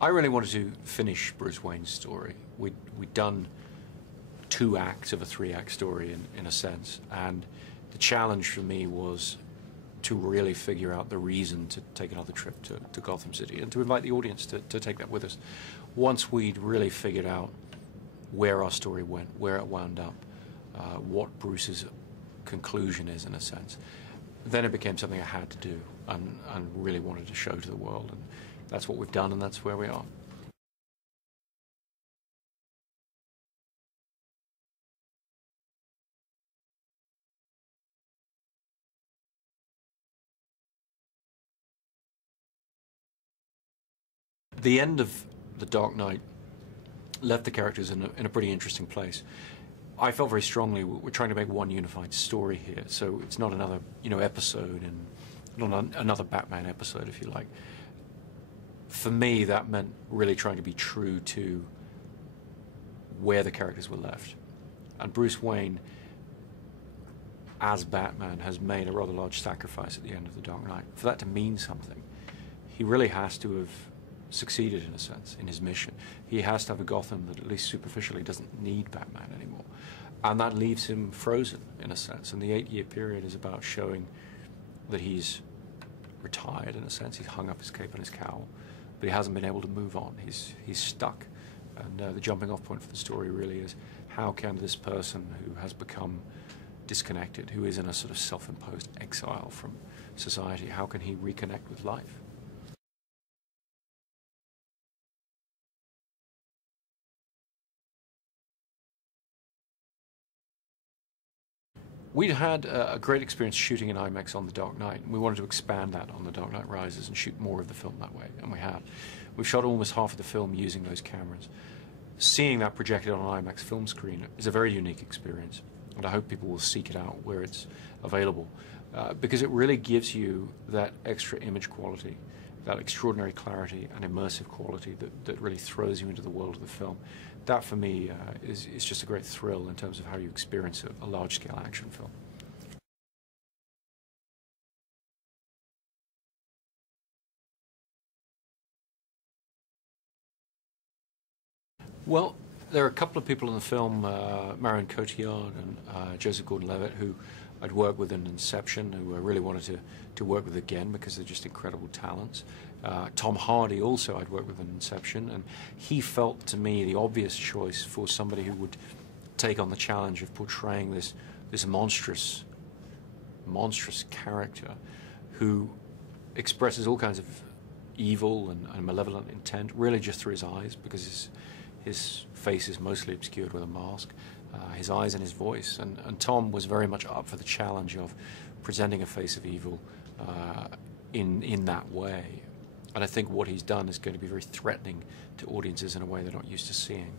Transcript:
I really wanted to finish Bruce Wayne's story. We'd done 2 acts of a 3-act story in a sense, and the challenge for me was to really figure out the reason to take another trip to Gotham City and to invite the audience to take that with us. Once we'd really figured out where our story went, where it wound up, what Bruce's conclusion is in a sense, then it became something I had to do and really wanted to show to the world. And that's what we've done, and that's where we are. The end of The Dark Knight left the characters in a pretty interesting place. I felt very strongly we're trying to make one unified story here, so it's not another episode and not another Batman episode, if you like. For me, that meant really trying to be true to where the characters were left. And Bruce Wayne, as Batman, has made a rather large sacrifice at the end of The Dark Knight. For that to mean something, he really has to have succeeded, in a sense, in his mission. He has to have a Gotham that, at least superficially, doesn't need Batman anymore. And that leaves him frozen, in a sense. And the 8-year period is about showing that he's retired, in a sense. He's hung up his cape and his cowl, but he hasn't been able to move on. He's stuck. And the jumping off point for the story really is, how can this person who has become disconnected, who is in a sort of self-imposed exile from society, how can he reconnect with life? We'd had a great experience shooting in IMAX on The Dark Knight, and we wanted to expand that on The Dark Knight Rises and shoot more of the film that way, and we have. We've shot almost half of the film using those cameras. Seeing that projected on an IMAX film screen is a very unique experience, and I hope people will seek it out where it's available, because it really gives you that extra image quality, that extraordinary clarity and immersive quality that really throws you into the world of the film. That, for me, is just a great thrill in terms of how you experience a large-scale action film. Well, there are a couple of people in the film, Marion Cotillard and Joseph Gordon-Levitt, who I'd worked with in Inception, who I really wanted to work with again because they're just incredible talents. Tom Hardy also I'd worked with in Inception, and he felt to me the obvious choice for somebody who would take on the challenge of portraying this monstrous character who expresses all kinds of evil and malevolent intent, really just through his eyes, because his face is mostly obscured with a mask, his eyes and his voice. And Tom was very much up for the challenge of presenting a face of evil in that way. And I think what he's done is going to be very threatening to audiences in a way they're not used to seeing.